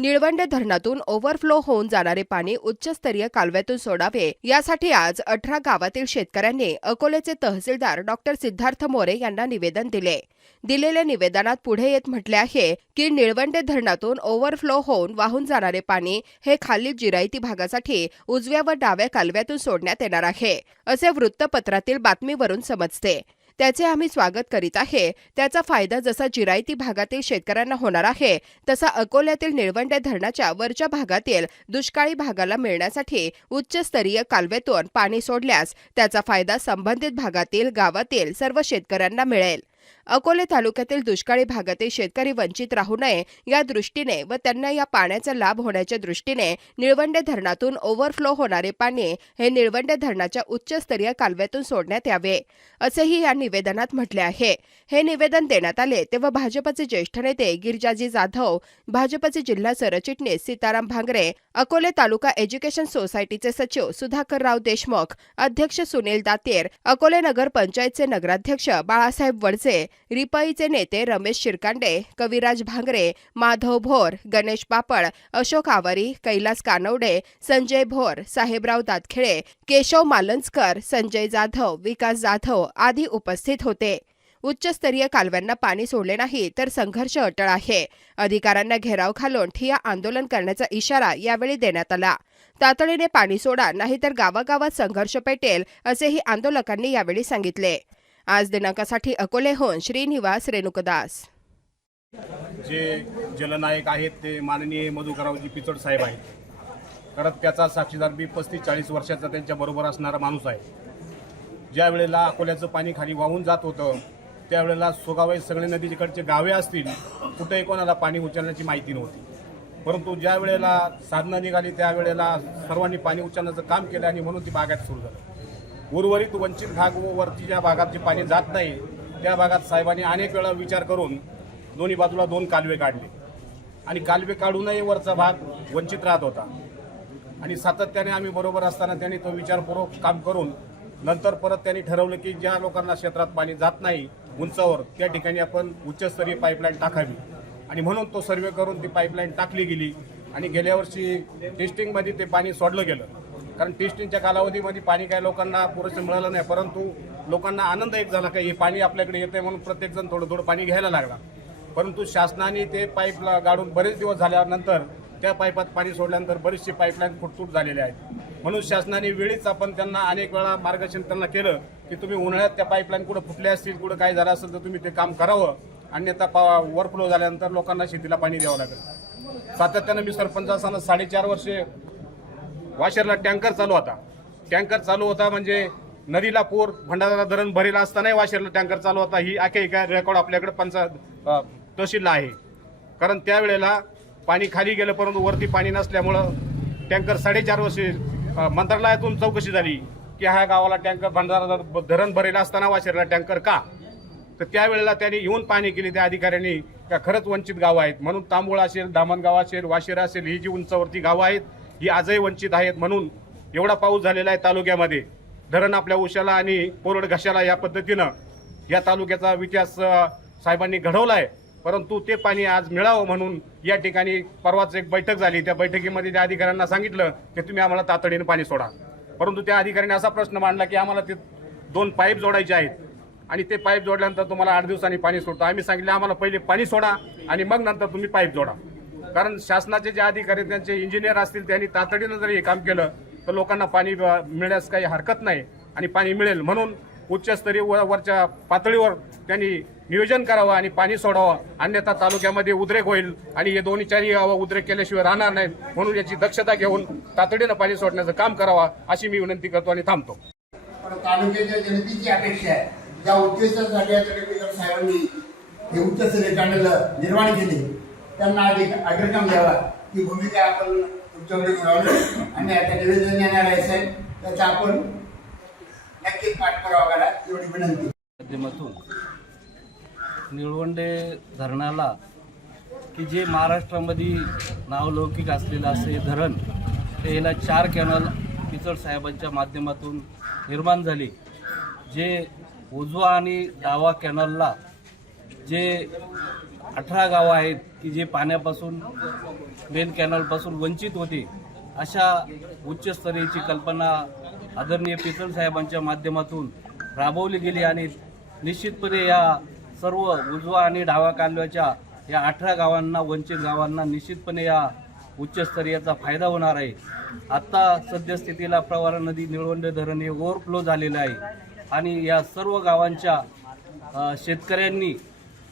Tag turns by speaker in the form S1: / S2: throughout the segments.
S1: निळवंडे धरणातून ओव्हरफ्लो होऊन जाणारे पाणी उच्चस्तरीय कालव्यातून सोडावे. यासाठी आज अठरा गावातील शेतकऱ्यांनी अकोलेचे तहसीलदार डॉक्टर सिद्धार्थ मोरे यांना निवेदन दिले. दिलेल्या निवेदनात पुढे येत म्हटले आहे की निळवंडे धरणातून ओव्हरफ्लो होऊन वाहून जाणारे पाणी हे खालील जिरायती भागासाठी उजव्या व डाव्या कालव्यातून सोडण्यात येणार आहे असे वृत्तपत्रातील बातमीवरून समजते. त्याचे आम्ही स्वागत करीत आहे. त्याचा फायदा जसा जिरायती भागातील शेतकऱ्यांना होणार आहे तसा अकोल्यातील निळवंडे धरणाच्या वरच्या भागातील दुष्काळी भागाला मिळण्यासाठी उच्चस्तरीय कालव्यातून पाणी सोडल्यास त्याचा फायदा संबंधित भागातील गावातील सर्व शेतकऱ्यांना मिळेल. अकोले तालुक्यातील दुष्काळी भागातील शेतकरी वंचित राहू नये या दृष्टीने व त्यांना या पाण्याचा लाभ होण्याच्या दृष्टीने निळवंडे धरणातून ओव्हरफ्लो होणारे पाणी हे निळवंडे धरणाच्या उच्चस्तरीय कालव्यातून सोडण्यात यावे असेही या निवेदनात म्हटले आहे. हे निवेदन देण्यात आले तेव्हा भाजपचे ज्येष्ठ नेते गिरिजाजी जाधव भाजपचे जिल्हा सरचिटणीस सीताराम भांगरे अकोले तालुका एज्युकेशन सोसायटीचे सचिव सुधाकरराव देशमुख अध्यक्ष सुनील दातेर अकोले नगर पंचायतचे नगराध्यक्ष बाळासाहेब वडसे रिपाईचे नेते रमेश शिरकांडे कविराज भांगरे माधव भोर गणेश पापड अशोक आवारी कैलास कानवडे संजय भोर साहेबराव दातखेळे केशव मालंजकर संजय जाधव विकास जाधव आदी उपस्थित होते. उच्चस्तरीय कालव्यांना पाणी सोडले नाही तर संघर्ष अटळ आहे. अधिकाऱ्यांना घेराव घालून ठिया आंदोलन करण्याचा इशारा यावेळी देण्यात आला. तातडीने पाणी सोडा नाहीतर गावागावात संघर्ष पेटेल असेही आंदोलकांनी यावेळी सांगितले. आज दिनांकासाठी अकोलेहून श्रीनिवास रेणुकदास.
S2: जे जलनायक आहेत ते माननीय मधुकरावजी पिचड साहेब आहेत. खरंच त्याचा साक्षीदार मी पस्तीस चाळीस वर्षाचा त्यांच्याबरोबर असणारा माणूस आहे. ज्या वेळेला अकोल्याचं पाणी खाली वाहून जात होतं त्यावेळेला सोगावाई सगळे नदीकडचे गावे असतील कुठेही कोणाला पाणी उचलण्याची माहिती नव्हती. परंतु ज्या वेळेला साधनं निघाली त्यावेळेला सर्वांनी पाणी उचलण्याचं काम केलं आणि म्हणून ती बागायत सुरू झालं. उर्वरित वंचित भाग व वरती ज्या भागात जे पाणी जात नाही त्या भागात साहेबांनी अनेक वेळा विचार करून दोन्ही बाजूला दोन कालवे काढले. आणि कालवे काढूनही वरचा भाग वंचित राहत होता. आणि सातत्याने आम्ही बरोबर असताना त्यांनी तो विचारपूर्वक काम करून नंतर परत त्यांनी ठरवलं की ज्या लोकांना क्षेत्रात पाणी जात नाही उंचावर त्या ठिकाणी आपण उच्चस्तरीय पाईपलाईन टाकावी. आणि म्हणून तो सर्वे करून ती पाईपलाईन टाकली गेली. आणि गेल्या वर्षी टेस्टिंगमध्ये ते पाणी सोडलं गेलं. कारण टेस्टिंगच्या कालावधीमध्ये पाणी काय लोकांना पुरेसं मिळालं नाही परंतु लोकांना आनंद एक झाला का हे पाणी आपल्याकडे येते म्हणून प्रत्येकजण थोडं थोडं पाणी घ्यायला लागला. परंतु शासनाने ते पाईप गाडून बरेच दिवस झाल्यानंतर त्या पाईपात पाणी सोडल्यानंतर बरीचशी पाईपलाईन फुटतूट झालेली आहेत. म्हणून शासनाने वेळीच आपण त्यांना अनेक वेळा मार्गदर्शन त्यांना केलं की तुम्ही उन्हाळ्यात त्या पाईपलाईन कुठं फुटल्या असतील कुठं काय झालं असेल तर तुम्ही ते काम करावं. अन्यथा पा ओव्हरफ्लो झाल्यानंतर लोकांना शेतीला पाणी द्यावं लागेल. सातत्यानं मी सरपंच असताना साडेचार वर्षे वाशरला टँकर चालू होता. टँकर चालू होता म्हणजे नदीला पूर भंडारा धरण भरेला असतानाही वाशरला टँकर चालू होता. ही आख्यायिका रेकॉर्ड आपल्याकडे पंचा तहसीलला आहे. कारण त्यावेळेला पाणी खाली गेलं परंतु वरती पाणी नसल्यामुळं टँकर साडेचार वर्षे मंत्रालयातून चौकशी झाली की ह्या गावाला टँकर भंडारा धरण भरेला असताना वाशेरला टँकर का? तर त्यावेळेला त्यांनी येऊन पाहणी केली. त्या अधिकाऱ्यांनी का खरंच वंचित गावं आहेत. म्हणून तांबूळ असेल दामणगाव असेल वाशेरा असेल ही जी उंचावरती गावं आहेत ही आजही वंचित आहेत म्हणून एवढा पाऊस झालेला आहे तालुक्यामध्ये. धरण आपल्या उशाला आणि कोरड घशाला या पद्धतीनं या तालुक्याचा विकास साहेबांनी घडवला आहे परंतु ते पाणी आज मिळावं म्हणून या ठिकाणी परवाच एक बैठक झाली. त्या बैठकीमध्ये त्या अधिकाऱ्यांना सांगितलं की तुम्ही आम्हाला तातडीने पाणी सोडा. परंतु त्या अधिकाऱ्यांनी असा प्रश्न मांडला की आम्हाला ते दोन पाईप जोडायचे आहेत आणि ते पाईप जोडल्यानंतर तुम्हाला आठ दिवसांनी पाणी सोडतो. आम्ही सांगितलं आम्हाला पहिले पाणी सोडा आणि मग नंतर तुम्ही पाईप जोडा. कारण शासनाचे जे अधिकारी त्यांचे इंजिनियर असतील त्यांनी तातडीनं जर हे काम केलं तर लोकांना पाणी मिळण्यास काही हरकत नाही आणि पाणी मिळेल. म्हणून उच्चस्तरीय व वरच्या पातळीवर त्यांनी नियोजन करावं आणि पाणी सोडावं. अन्यथा तालुक्यामध्ये उद्रेक होईल आणि हे दोन्ही चारही गावं उद्रेक केल्याशिवाय राहणार नाही म्हणून याची दक्षता घेऊन तातडीनं पाणी सोडण्याचं काम करावं अशी मी विनंती करतो आणि थांबतो.
S3: तालुक्याच्या जनतेची अपेक्षा आहे. ज्या उद्देशासाठी साहेबांनी हे उच्चस्तरीय निर्माण केले त्यांना अग्रक्रम द्यावा. ही भूमिका आपण तुमच्याकडे मिळवली आणि आता निवेदन देणार आहे साहेब. त्याचा आपण नक्कीच पाठपुरावा करा एवढी विनंती.
S4: माध्यमातून निळवंडे धरणाला की जे महाराष्ट्रामध्ये नावलौकिक असलेलं असे धरण ते याला चार कॅनल पिचड साहेबांच्या माध्यमातून निर्माण झाले. जे उजवा आणि डावा कॅनलला जे अठरा गावं आहेत की जे पाण्यापासून मेन कॅनलपासून वंचित होते अशा उच्चस्तरीयची कल्पना आदरणीय पिचल साहेबांच्या माध्यमातून राबवली गेली आणि निश्चितपणे या सर्व उजवा आणि डावा कालव्याच्या या अठरा गावांना वंचित गावांना निश्चितपणे या उच्चस्तरीयाचा फायदा होणार आहे. आत्ता सद्यस्थितीला प्रवारा नदी निळवंडे धरण हे ओव्हरफ्लो झालेलं आहे. आणि या सर्व गावांच्या शेतकऱ्यांनी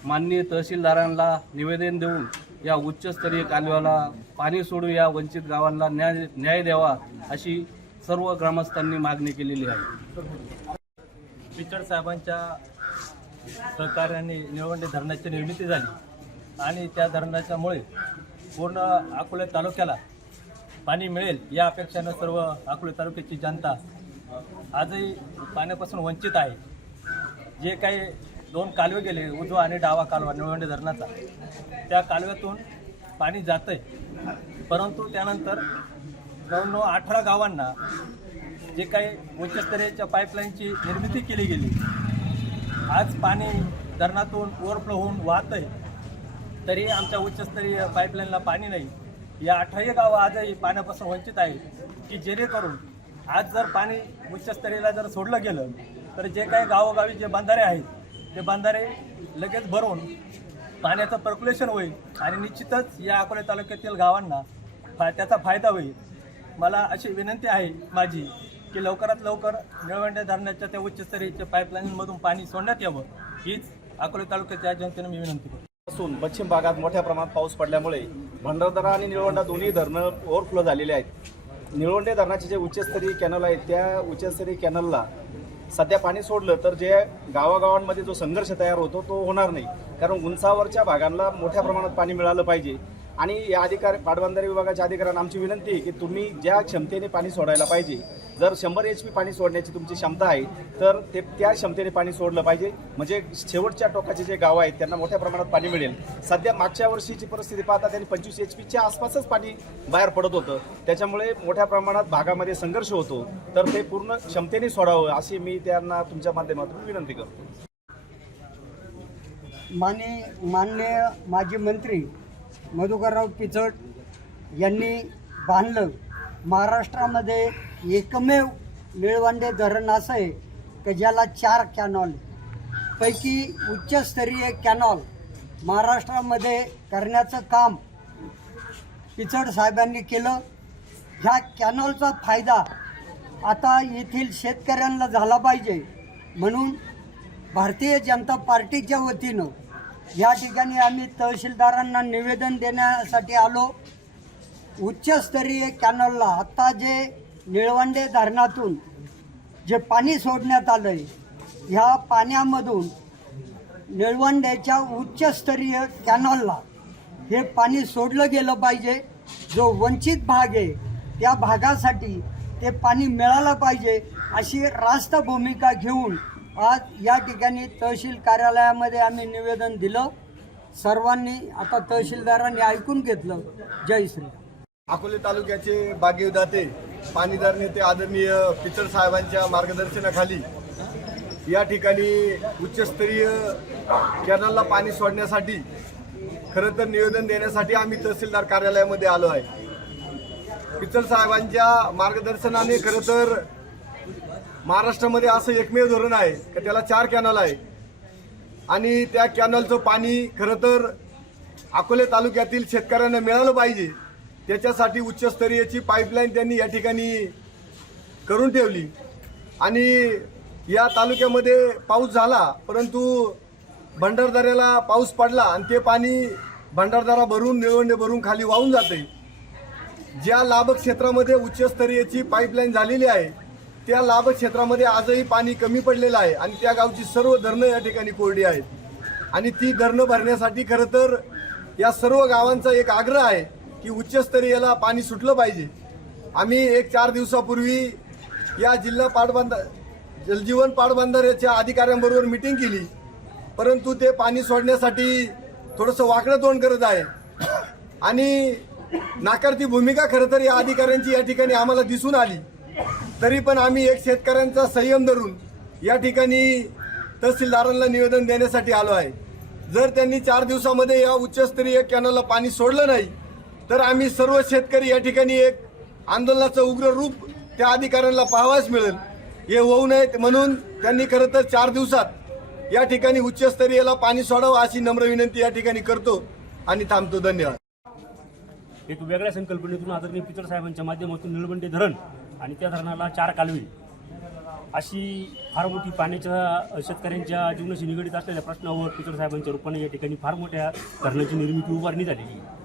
S4: माननीय तहसीलदारांना निवेदन देऊन या उच्चस्तरीय कालव्याला पाणी सोडून या वंचित गावांना न्याय न्याय द्यावा अशी सर्व ग्रामस्थांनी मागणी केलेली आहे.
S5: पिचड साहेबांच्या सहकार्याने निळवंडे धरणाची निर्मिती झाली आणि त्या धरणाच्यामुळे पूर्ण अकोले तालुक्याला पाणी मिळेल या अपेक्षानं सर्व अकोले तालुक्याची जनता आजही पाण्यापासून वंचित आहे. जे काही दोन कालवे गेले उजवा आणि डावा कालवा निळवंडे धरणाचा. त्या कालव्यातून पाणी जातं आहे परंतु त्यानंतर नऊ अठरा गावांना जे काही उच्चस्तरीयच्या पाईपलाईनची निर्मिती केली गेली आज पाणी धरणातून ओव्हरफ्लो होऊन वाहत आहे तरी आमच्या उच्चस्तरीय पाईपलाईनला पाणी नाही. या अठराही गावं आजही पाण्यापासून वंचित आहेत की जेणेकरून आज जर पाणी उच्चस्तरीयला जर सोडलं गेलं तर जे काही गावोगावी जे बंधारे आहेत ते बांधारे लगेच भरून पाण्याचं पर्क्युलेशन होईल. आणि निश्चितच या अकोले तालुक्यातील गावांना फा त्याचा फायदा होईल. मला अशी विनंती आहे माझी की लवकरात लवकर निळवंडे धरणाच्या त्या उच्चस्तरीयच्या पाईपलाईनमधून पाणी सोडण्यात यावं हीच अकोले तालुक्याच्या जनतेनं मी विनंती करतो.
S6: असून पश्चिम भागात मोठ्या प्रमाणात पाऊस पडल्यामुळे भंडारदरा आणि निळवंडा दोन्ही धरणं ओव्हरफ्लो झालेले आहेत. निळवंडे धरणाचे जे उच्चस्तरीय कॅनल आहेत त्या उच्चस्तरीय कॅनलला सध्या पाणी सोडलं तर जे गावागावांमध्ये जो संघर्ष तयार होतो तो होणार नाही. कारण उंचावरच्या भागांना मोठ्या प्रमाणात पाणी मिळालं पाहिजे. आणि या अधिकार पाटबंधारे विभागाच्या अधिकाऱ्यांना आमची विनंती आहे की तुम्ही ज्या क्षमतेने पाणी सोडायला पाहिजे जर शंभर एच पी पाणी सोडण्याची तुमची क्षमता आहे तर ते त्या क्षमतेने पाणी सोडलं पाहिजे. म्हणजे शेवटच्या टोकाचे जे गावं आहेत त्यांना मोठ्या प्रमाणात पाणी मिळेल. सध्या मागच्या वर्षीची परिस्थिती पाहता त्यांनी पंचवीस एच पीच्या आसपासच पाणी बाहेर पडत होतं. त्याच्यामुळे मोठ्या प्रमाणात भागामध्ये संघर्ष होतो. तर ते पूर्ण क्षमतेने सोडावं अशी मी त्यांना तुमच्या माध्यमातून विनंती करतो.
S7: माने मान्य माजी मंत्री मधुकरराव पिचड यांनी बांधलं. महाराष्ट्रामध्ये एकमेव निळवंडे धरण असं आहे की ज्याला चार कॅनॉल पैकी उच्चस्तरीय कॅनॉल महाराष्ट्रामध्ये करण्याचं काम पिचड साहेबांनी केलं. ह्या कॅनॉलचा फायदा आता येथील शेतकऱ्यांना झाला पाहिजे. म्हणून भारतीय जनता पार्टीच्या वतीनं या ठिकाणी आम्ही तहसीलदारांना निवेदन देण्यासाठी आलो. उच्चस्तरीय कॅनलला आत्ता जे निळवंडे धरणातून जे पाणी सोडण्यात आलं आहे ह्या पाण्यामधून निळवंडेच्या उच्चस्तरीय कॅनॉलला हे पाणी सोडलं गेलं पाहिजे. जो वंचित भाग आहे त्या भागासाठी ते पाणी मिळालं पाहिजे अशी रास्त भूमिका घेऊन आज या ठिकाणी तहसील कार्यालयामध्ये आम्ही निवेदन दिलं. सर्वांनी आता तहसीलदारांनी ऐकून घेतलं. जय श्री
S8: अकोले तालुक्याचे बागेदाते पाणीदार नेते आदरणीय पिचड साहेबांच्या मार्गदर्शनाखाली या ठिकाणी उच्चस्तरीय कॅनलला पाणी सोडण्यासाठी खरं तर निवेदन देण्यासाठी आम्ही तहसीलदार कार्यालयामध्ये आलो आहे. पिचड साहेबांच्या मार्गदर्शनाने खरं तर महाराष्ट्रामध्ये असं एकमेव धरण आहे का त्याला चार कॅनल आहे. आणि त्या कॅनलचं पाणी खरं तर अकोले तालुक्यातील शेतकऱ्यांना मिळालं पाहिजे. त्याच्यासाठी उच्चस्तरीयची पाईपलाईन त्यांनी या ठिकाणी करून ठेवली. आणि या तालुक्यामध्ये पाऊस झाला परंतु भंडारदऱ्याला पाऊस पडला आणि ते पाणी भंडारदरा भरून निळवंडे भरून खाली वाहून जाते. ज्या लाभ क्षेत्रामध्ये उच्चस्तरीयची पाईपलाईन झालेली आहे त्या लाभ क्षेत्रामध्ये आजही पाणी कमी पडलेलं आहे आणि त्या गावची सर्व धरणं या ठिकाणी कोरडी आहेत. आणि ती धरणं भरण्यासाठी खरं तर या सर्व गावांचा एक आग्रह आहे की उच्चस्तरीयला पाणी सुटलं पाहिजे. आम्ही एक चार दिवसापूर्वी या जिल्हा पाटबंधा जलजीवन पाटबंधाऱ्याच्या अधिकाऱ्यांबरोबर मिटिंग केली. परंतु ते पाणी सोडण्यासाठी थोडंसं वाकडं तोंड करत आहे. आणि नाकारती भूमिका खरं तर या अधिकाऱ्यांची या ठिकाणी आम्हाला दिसून आली. तरी पण आम्ही एक शेतकऱ्यांचा संयम धरून या ठिकाणी तहसीलदारांना निवेदन देण्यासाठी आलो आहे. जर त्यांनी चार दिवसामध्ये या उच्चस्तरीय कॅनलला पाणी सोडलं नाही तर आम्ही सर्व शेतकरी या ठिकाणी एक आंदोलनाचं उग्र रूप त्या अधिकाऱ्यांना पाहावयास मिळेल. हे होऊ नयेत म्हणून त्यांनी खरं तर चार दिवसात या ठिकाणी उच्चस्तरीयला पाणी सोडावं अशी नम्र विनंती या ठिकाणी करतो आणि थांबतो. धन्यवाद.
S9: एक वेगळ्या संकल्पनेतून आदरणीय पिचड साहेबांच्या माध्यमातून निळवंडे धरण आणि त्या धरणाला चार कालवे. अशी फार मोठी पाण्याच्या शेतकऱ्यांच्या जीवनाशी निगडीत असलेल्या प्रश्नावर पिचड साहेबांच्या रूपाने या ठिकाणी फार मोठ्या धरणाची निर्मिती उभारणी झालेली आहे.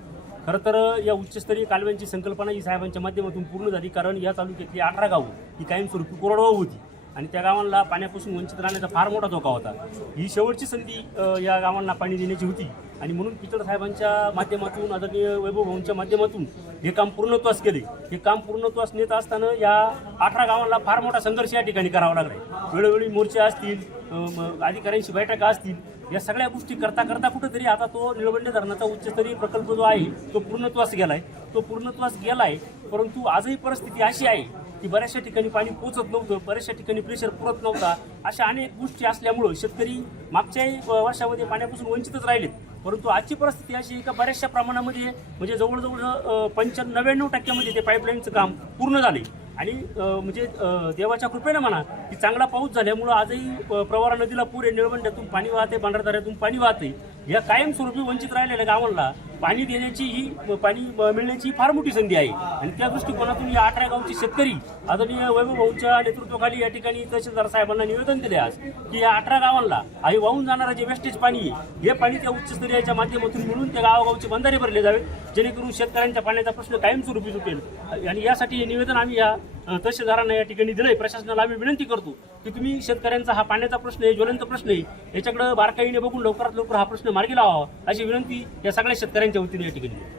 S9: खरं तर या उच्चस्तरीय कालव्यांची संकल्पना ही साहेबांच्या माध्यमातून पूर्ण झाली कारण या तालुक्यातली अठरा गावं ही कायमस्वरूपी कोरडवाहू होती. आणि त्या गावांना पाण्यापासून वंचित राहण्याचा फार मोठा धोका होता. ही शेवटची संधी या गावांना पाणी देण्याची होती. आणि म्हणून पितळ साहेबांच्या माध्यमातून आदरणीय वैभव भाऊंच्या माध्यमातून हे काम पूर्णत्वास केले. हे काम पूर्णत्वास नेत असताना या अठरा गावांना फार मोठा संघर्ष या ठिकाणी करावा लागला. वेळोवेळी मोर्चे असतील अधिकाऱ्यांशी बैठका असतील या सगळ्या गोष्टी करता करता कुठेतरी आता तो निळवंडे धरणाचा उच्चस्तरीय प्रकल्प जो आहे तो पूर्णत्वास गेला आहे तो पूर्णत्वास गेला आहे परंतु आजही परिस्थिती अशी आहे की बऱ्याचशा ठिकाणी पाणी पोचत नव्हतं बऱ्याचशा ठिकाणी प्रेशर पुरत नव्हता. अशा अनेक गोष्टी असल्यामुळं शेतकरी मागच्याही वर्षामध्ये पाण्यापासून वंचितच राहिलेत. परंतु आजची परिस्थिती अशी आहे का बऱ्याचशा प्रमाणामध्ये म्हणजे जवळजवळ पंच्याण्णव नव्याण्णव टक्क्यामध्ये ते पाईपलाईनचं काम पूर्ण झाले आणि म्हणजे देवाच्या कृपेनं म्हणा की चांगला पाऊस झाल्यामुळं आजही प्रवारा नदीला पूर आहे निळवंड्यातून पाणी वाहते भांडारदाऱ्यातून पाणी वाहते या कायमस्वरूपी वंचित राहिलेल्या गावांना पाणी देण्याची ही पाणी मिळण्याची फार मोठी संधी आहे. आणि त्या दृष्टिकोनातून या अठरा गावचे शेतकरी आदरणीय वैभव भाऊंच्या नेतृत्वाखाली या ठिकाणी तहसीलदार साहेबांना निवेदन दिले आज की या अठरा गावांना आई वाहून जाणारं जे वेस्टेज पाणी आहे हे पाणी त्या उच्चस्तरीयाच्या माध्यमातून मिळून त्या गावागावचे बंधारे भरले जावे जेणेकरून शेतकऱ्यांच्या पाण्याचा प्रश्न कायमस्वरूपी सुटेल. आणि यासाठी हे निवेदन आम्ही या तहसीलदारांना या ठिकाणी दिलंय. प्रशासनाला आम्ही विनंती करतो की तुम्ही शेतकऱ्यांचा हा पाण्याचा प्रश्न आहे ज्वलंत प्रश्न आहे याच्याकडे बारकाईने बघून लवकरात लवकर हा प्रश्न मार्गी लावावा अशी विनंती या सगळ्या शेतकऱ्यांची वतीने या ठिकाणी